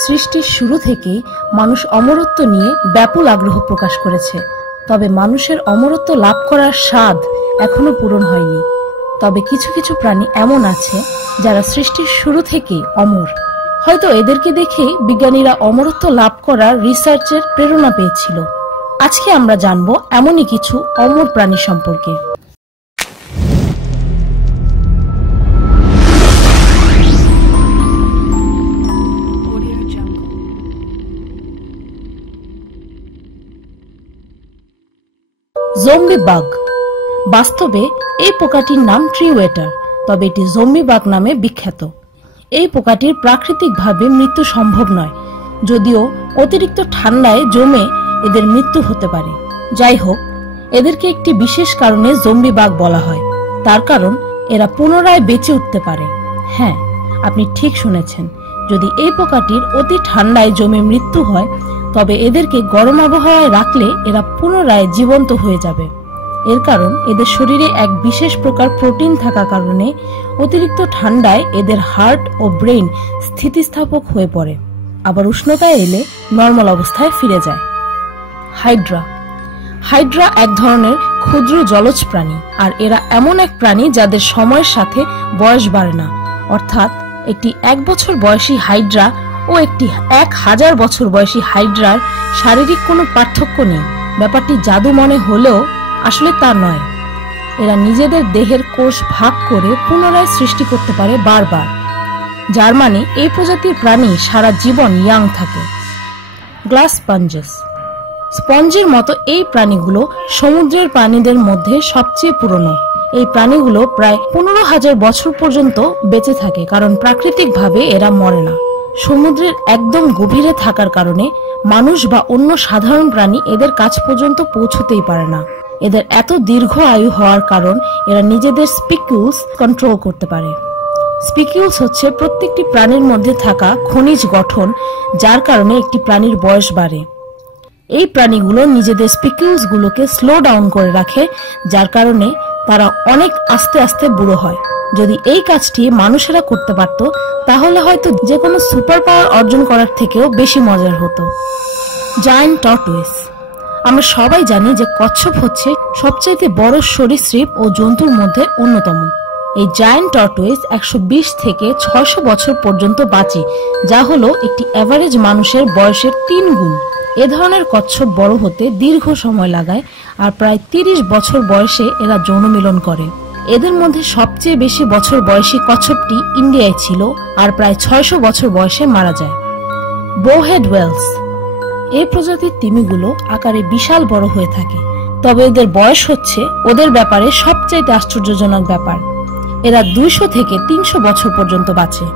সৃষ্টির শুরু থেকেই মানুষ অমরত্ব নিয়ে ব্যাপক আগ্রহ প্রকাশ করেছে। তবে মানুষের অমরত্ব লাভ করার স্বাদ এখনো পূরণ হয়নি। তবে কিছু কিছু প্রাণী এমন আছে যারা সৃষ্টির শুরু থেকেই অমর। হয়তো এদেরকে দেখেই বিজ্ঞানীরা অমরত্ব লাভ করার রিসার্চের প্রেরণা পেয়েছিল। আজকে আমরা জানবো এমনই কিছু অমর প্রাণী সম্পর্কে। Zombie bug. বাস্তবে এই পোকাটির নাম ট্রি ওয়েটার, তবে এটি জম্বি বাগ নামে বিখ্যাত। এই পোকাটির প্রাকৃতিকভাবে মৃত্যু সম্ভব নয়, যদিও অতিরিক্ত ঠান্ডায় জমে এদের মৃত্যু হতে পারে। যাই হোক, এদেরকে একটি বিশেষ কারণে জম্বি বাগ বলা হয়। তার কারণ এরা পুনরায় বেঁচে উঠতে পারে। হ্যাঁ, আপনি ঠিক শুনেছেন। যদি এই পোকাটির অতি ঠান্ডায় জমে মৃত্যু হয়, তবে এদেরকে গরম আবহাওয়ায় রাখলে এরা পুনরায় জীবন্ত হয়ে যাবে। এর কারণ এদের শরীরে এক বিশেষ প্রকার প্রোটিন থাকার কারণে অতিরিক্ত ঠান্ডায় এদের হার্ট ও ব্রেন স্থিতিস্থাপক হয়ে পড়ে, আবার উষ্ণতায় এলে নর্মাল অবস্থায় ফিরে যায়। হাইড্রা। হাইড্রা এক ধরনের ক্ষুদ্র জলজ প্রাণী, আর এরা এমন এক প্রাণী যাদের সময়ের সাথে বয়স বাড়ে না। অর্থাৎ একটি 1 বছর বয়সী হাইড্রা ও একটি 1000 বছর বয়সী হাইড্রার শারীরিক কোনো পার্থক্য নেই। ব্যাপারটি জাদু মনে হলেও আসলে তা নয়। এরা নিজেদের দেহের কোষ ভাগ করে পুনরায় সৃষ্টি করতে পারে বারবার, যার মানে এই প্রজাতির প্রাণী সারা জীবন ইয়াং থাকে। গ্লাস স্পঞ্জেস। স্পঞ্জের মতো এই প্রাণীগুলো সমুদ্রের প্রাণীদের মধ্যে সবচেয়ে পুরনো। এই প্রাণীগুলো প্রায় 15,000 বছর পর্যন্ত বেঁচে থাকে, কারণ প্রাকৃতিকভাবে এরা মরে না। সমুদ্রের একদম গভীরে থাকার কারণে মানুষ বা অন্য সাধারণ প্রাণী এদের কাছ পর্যন্ত পৌঁছতেই পারে না। এদের এত দীর্ঘ আয়ু হওয়ার কারণ এরা নিজেদের স্পিকিউলস কন্ট্রোল করতে পারে। স্পিকিউলস হচ্ছে প্রত্যেকটি প্রাণীর মধ্যে থাকা খনিজ গঠন, যার কারণে একটি প্রাণীর বয়স বাড়ে। এই প্রাণীগুলো নিজেদের স্পিকিউলস গুলোকে স্লো ডাউন করে রাখে, যার কারণে তারা অনেক আস্তে আস্তে বুড়ো হয়। যদি এই কাজটি মানুষেরা করতে পারত, তাহলে হয়তো যে কোনো সুপার পাওয়ার অর্জন করার থেকেও বেশি মজার হতো। Giant tortoise. আমরা সবাই জানি যে কচ্ছপ হচ্ছে সবচাইতে বড় সরীসৃপ ও জন্তুর মধ্যে অন্যতম। এই জায়ান্ট টর্টয়েস 120 থেকে 600 বছর পর্যন্ত বাঁচে, যা হলো একটি এভারেজ মানুষের বয়সের 3 গুণ। এ ধরনের কচ্ছপ বড় হতে দীর্ঘ সময় লাগায়, আর প্রায় 30 বছর বয়সে এরা যৌন মিলন করে। এদের মধ্যে সবচেয়ে বেশি বছর বয়সী কচ্ছপটি ইন্ডিয়ায় ছিল, আর প্রায় 600 বছর বয়সে মারা যায়। Bowhead Wales. এই প্রজাতির তিমিগুলো আকারে বিশাল বড় হয়ে থাকে, তবে এদের বয়স হচ্ছে ওদের ব্যাপারে সবচেয়ে আশ্চর্যজনক ব্যাপার। এরা 200 থেকে 300 বছর পর্যন্ত বাঁচে।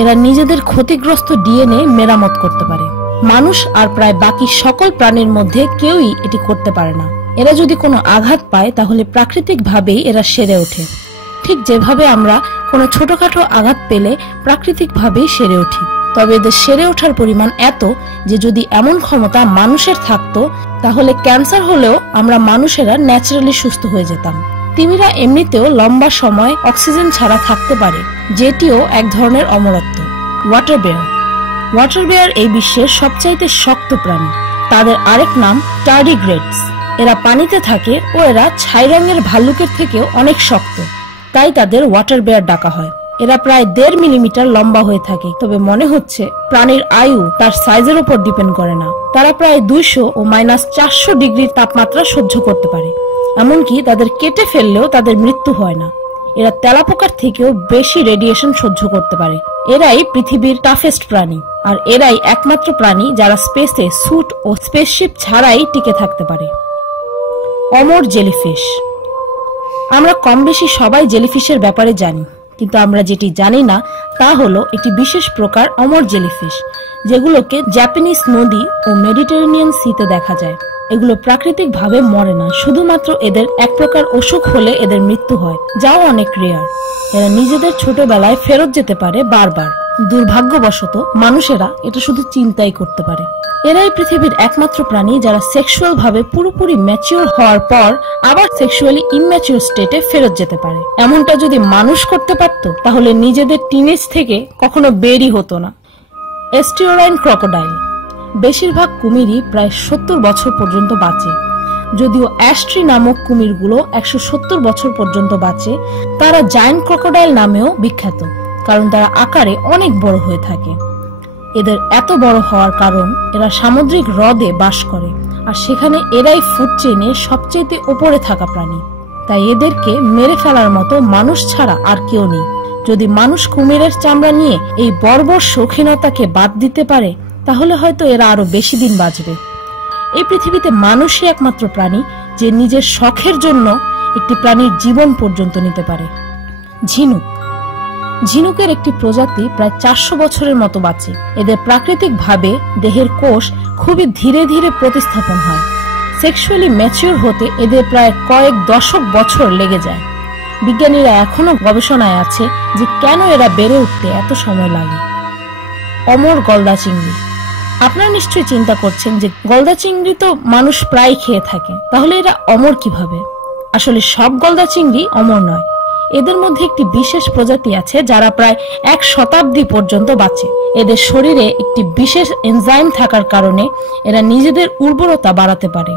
এরা নিজেদের ক্ষতিগ্রস্ত ডিএনএ মেরামত করতে পারে। মানুষ আর প্রায় বাকি সকল প্রাণীর মধ্যে কেউই এটি করতে পারে না। এরা যদি কোনো আঘাত পায়, তাহলে প্রাকৃতিকভাবেই এরা সেরে ওঠে। ঠিক যেভাবে আমরা কোনো ছোটখাটো আঘাত পেলে প্রাকৃতিকভাবেই সেরে উঠি, তবে এদের সেরে ওঠার পরিমাণ এত যে যদি এমন ক্ষমতা মানুষের থাকতো, তাহলে ক্যান্সার হলেও আমরা মানুষেরা ন্যাচারালি সুস্থ হয়ে যেতাম। তিমিরা এমনিতেও লম্বা সময় অক্সিজেন ছাড়া থাকতে পারে, যেটিও এক ধরনের অমরত্ব। Water bear. ওয়াটার বেয়ার এই বিশ্বের সবচাইতে শক্ত প্রাণী। তাদের আরেক নাম টার্ডিগ্রেডস। এরা পানিতে থাকে ও এরা ছাই রঙের ভাল্লুকের থেকেও অনেক শক্ত, তাই তাদের ওয়াটার বেয়ার ডাকা হয়। এরা প্রায় 1.5 মিলিমিটার লম্বা হয়ে থাকে, তবে মনে হচ্ছে প্রাণীর আয়ু তার সাইজের উপর ডিপেন্ড করে না। তারা প্রায় 200 ও -400 ডিগ্রির তাপমাত্রা সহ্য করতে পারে। এমনকি তাদের কেটে ফেললেও তাদের মৃত্যু হয় না। এরা তেলাপোকার থেকেও বেশি রেডিয়েশন সহ্য করতে পারে। এরাই পৃথিবীর টাফেস্ট প্রাণী, আর এরাই একমাত্র প্রাণী যারা স্পেসে স্যুট ও স্পেসশিপ ছাড়াই টিকে থাকতে পারে। অমর জেলিফিশ। আমরা কম বেশি সবাই জেলিফিশের ব্যাপারে জানি, কিন্তু আমরা যেটি জানি না তা হলো একটি বিশেষ প্রকার অমর জেলিফিশ, যেগুলোকে জাপানিজ নদী ও মেডিটেরেনিয়ান সিতে দেখা যায়। এগুলো প্রাকৃতিকভাবে মরে না, শুধুমাত্র এদের এক প্রকার অসুখ হলে এদের মৃত্যু হয়, যাও অনেক রেয়ার। এরা নিজেদের ছোটবেলায় ফেরত যেতে পারে বারবার। দুর্ভাগ্যবশত মানুষেরা এটা শুধু চিন্তাই করতে পারে। এরাই পৃথিবীর একমাত্র প্রাণী যারা সেক্সুয়াল ভাবে পুরোপুরি ম্যাচিওর হওয়ার পর আবার সেক্সুয়ালি ইম্যাচিওর স্টেটে ফেরত যেতে পারে। এমনটা যদি মানুষ করতে পারত, তাহলে নিজেদের টিনেজ থেকে কখনো বেরই হতো না। এস্টিওরাইন ক্রোকোডাইল। বেশিরভাগ কুমিরই প্রায় 70 বছর পর্যন্ত বাঁচে। যদিও অ্যাস্ট্রি নামক কুমিরগুলো 170 বছর পর্যন্ত বাঁচে, তারা জায়ান্ট ক্রোকোডাইল নামেও বিখ্যাত, কারণ তারা আকারে অনেক বড় হয়ে থাকে। এদের এত বড় হওয়ার কারণ এরা সামুদ্রিক হ্রদে বাস করে, আর সেখানে এরাই ফুড চেইনে সবচেয়ে উপরে থাকা প্রাণী। তাই এদেরকে মেরে ফেলার মতো মানুষ ছাড়া আর কেউ নেই। যদি মানুষ কুমিরের চামড়া নিয়ে এই বর্বর শৌখিনতাকে বাদ দিতে পারে, তাহলে হয়তো এরা আরো বেশি দিন বাঁচবে। এই পৃথিবীতে মানুষই একমাত্র প্রাণী যে নিজের শখের জন্য একটি প্রাণীর জীবন পর্যন্ত নিতে পারে। ঝিনুক। ঝিনুকের একটি প্রজাতি প্রায় 400 বছরের মতো বাঁচে। এদের প্রাকৃতিকভাবে দেহের কোষ খুবই ধীরে ধীরে প্রতিস্থাপন হয়। সেক্সুয়ালি ম্যাচিউর হতে এদের প্রায় কয়েক দশক বছর লেগে যায়। বিজ্ঞানীরা এখনো গবেষণায় আছে যে কেন এরা বেড়ে উঠতে এত সময় লাগে। অমর গলদা চিংড়ি। আপনারা নিশ্চয়ই চিন্তা করছেন যে গলদা চিংড়ি তো মানুষ প্রায় খেয়ে থাকে, তাহলে এরা অমর কিভাবে? আসলে সব গলদা চিংড়ি অমর নয়। এদের মধ্যে একটি বিশেষ প্রজাতি আছে যারা প্রায় 1 শতাব্দী পর্যন্ত বাঁচে। এদের শরীরে একটি বিশেষ এনজাইম থাকার কারণে এরা নিজেদের উর্বরতা বাড়াতে পারে।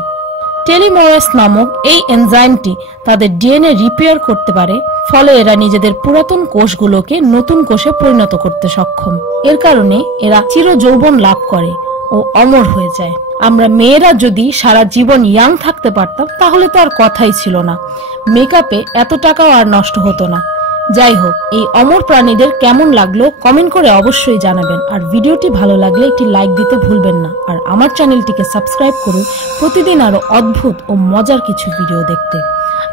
টেলিমোরেস নামক এই এনজাইমটি তাদের ডিএনএ রিপেয়ার করতে পারে, ফলে এরা নিজেদের পুরাতন কোষগুলোকে নতুন কোষে পরিণত করতে সক্ষম। এর কারণে এরা চিরযৌবন লাভ করে ও অমর হয়ে যায়। আমরা মেয়েরা যদি সারা জীবন ইয়াং থাকতে পারতাম, তাহলে তো আর কথাই ছিল না, মেকআপে এত টাকাও আর নষ্ট হতো না। যাই হোক, এই অমর প্রাণীদের কেমন লাগলো কমেন্ট করে অবশ্যই জানাবেন। আর ভিডিওটি ভালো লাগলে একটি লাইক দিতে ভুলবেন না। আর আমার চ্যানেলটিকে সাবস্ক্রাইব করুন প্রতিদিন আরো অদ্ভুত ও মজার কিছু ভিডিও দেখতে।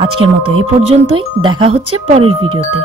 আজকের মতো এই পর্যন্তই, দেখা হচ্ছে পরের ভিডিওতে।